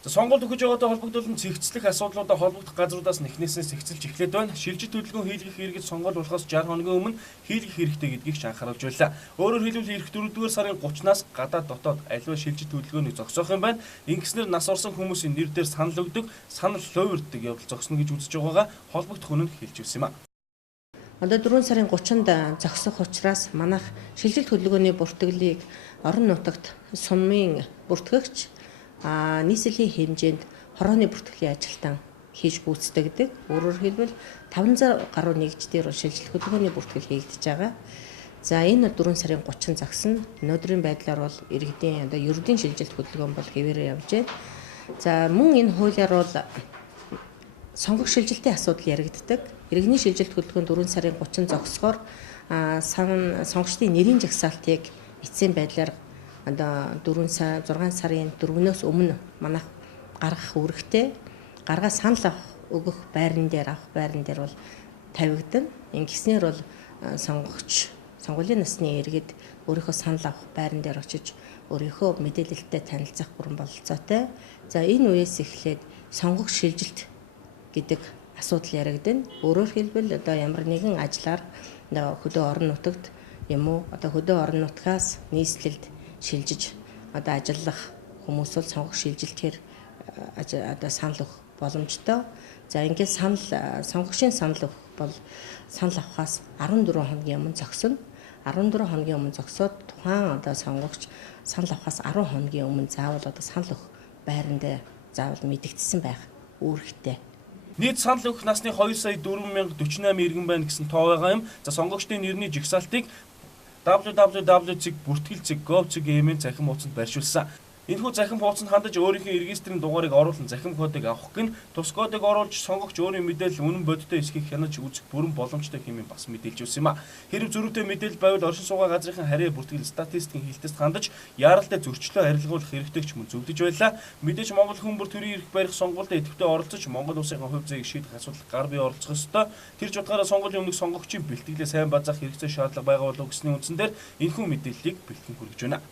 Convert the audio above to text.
За сонгуульд өгөж байгаатай холбогдуулан цэгцлэх асуудлуудаа холбогдох газруудаас нэхнээсээ цэгцэлж эхлээд байна. Шилжиж төлөвлөгөө хийлгэх иргэд сонгуул болохоос 60 хоногийн өмнө хийлгэх хэрэгтэй гэдгийг ч анхааруулж байлаа. Өөрөөр хэлбэл эх 4-р сарын 30-наас гадаад дотоод аливаа шилжиж төлөвлөгөөнийг зогсоох юм байна. Ингэснээр нас орсон хүмүүсийн нэр дээр санал өгдөг, санал хувирддаг явдал зогсно гэж үзэж байгаагаа холбогдох хүн нь хэлж өгсөн юм а. Одоо 4 сарын 30-нд зогсох учраас манайх шилжилт хөдөлгөөний бүртгэлийг орон нутагт сумын бүртгэгч нийслэлийн хэмжээнд хорооны бүртгэлийн ажилтан хийж гүйцэтгэдэг. Өөрөөр хэлбэл 500 гаруй нэгж дээр шилжилт хөдөлгөөний бүртгэл хийгдэж байгаа. За энэ 4 сарын 30 загсна. Өнөөдрийн байдлаар бол иргэдийн одоо ердийн шилжилт хөдөлгөөн бол хэвээрээ явж байна. За мөн энэ хуулиар бол сонгох шилжилтийн асуудал яригддаг. Иргэний шилжилт хөдөлгөөн 4 сарын 30 зогсохоор сонгогчдын нэрийн жагсаалтыг эцсийн байдлаар одоо 6 сарын 4-өөс өмнө манайх гаргах үүрэгтэй. Гаргаа санал өгөх байран дээр бол тавигдана. Ингэснээр бол сонгуулийн насны иргэд өөрийнхөө санал авах байран дээр очиж өөрийнхөө мэдээлэлтэй танилцах бүрэн бололцоотой. За энэ үеэс эхлээд сонгох шилжилт гэдэг асуудал яригдана. Өөрөөр хэлбэл одоо ямар нэгэн ажлаар хөдөө орон нутагт юм уу одоо хөдөө орон нутгаас нийслэлд шилжиж одоо ажиллах хүмүүс бол сонгох шилжилтээр одоо санал өгөх боломжтой. За ингээд сонгогчийн санал өгөх бол санал авахаас 14 хоногийн өмнө зогсно. 14 хоногийн өмнө зогсоод тухайн одоо сонгогч санал авахаас 10 хоногийн өмнө заавал одоо санал өгөх байранд заавал мэдэгдсэн байх үүрэгтэй. Нийт санал өгөх насны 2,04,048 иргэн байна гэсэн тоо байгаа юм. За сонгогчдын нэрний жигсаалтыг www.бүртгэл.gov.am-ийн захин хуудсанд байршуулсан. Энэхүү захин хуудсанд хандаж өөрийнхөө регистрийн дугаарыг оруулан захин кодыг авах гэн тус кодыг оруулж сонгогч өөрийн мэдээлэл үнэн бодиттой эсхийг хянаж үзэх бүрэн боломжтой хэмээн бас мэдээлж өгсөн юм а. Хэрэг зөрүүтэй мэдээлэл байвал оршин суугаа газрын харьяа бүртгэл статистикийн хилтэст хандаж яаралтай зөрчлөө харилцуулах хэрэгтэй ч мөн зөвлөж байлаа. Мэдээж Монгол хүн бүр төрийн эрх барих сонгуульд идэвхтэй оролцож Монгол улсын хувь зээг шийдэх асуудал гар бие оролцох ёстой. Тэр ч утгаараа сонгуулийн өмнөх сонгогчийн бэлтгэлээ сайн базаах хэрэгцээ шаардлага байгаа болов уу гэсний үндсэн дээр энэхүү мэдээллийг бэлтгэн хүргэж байна.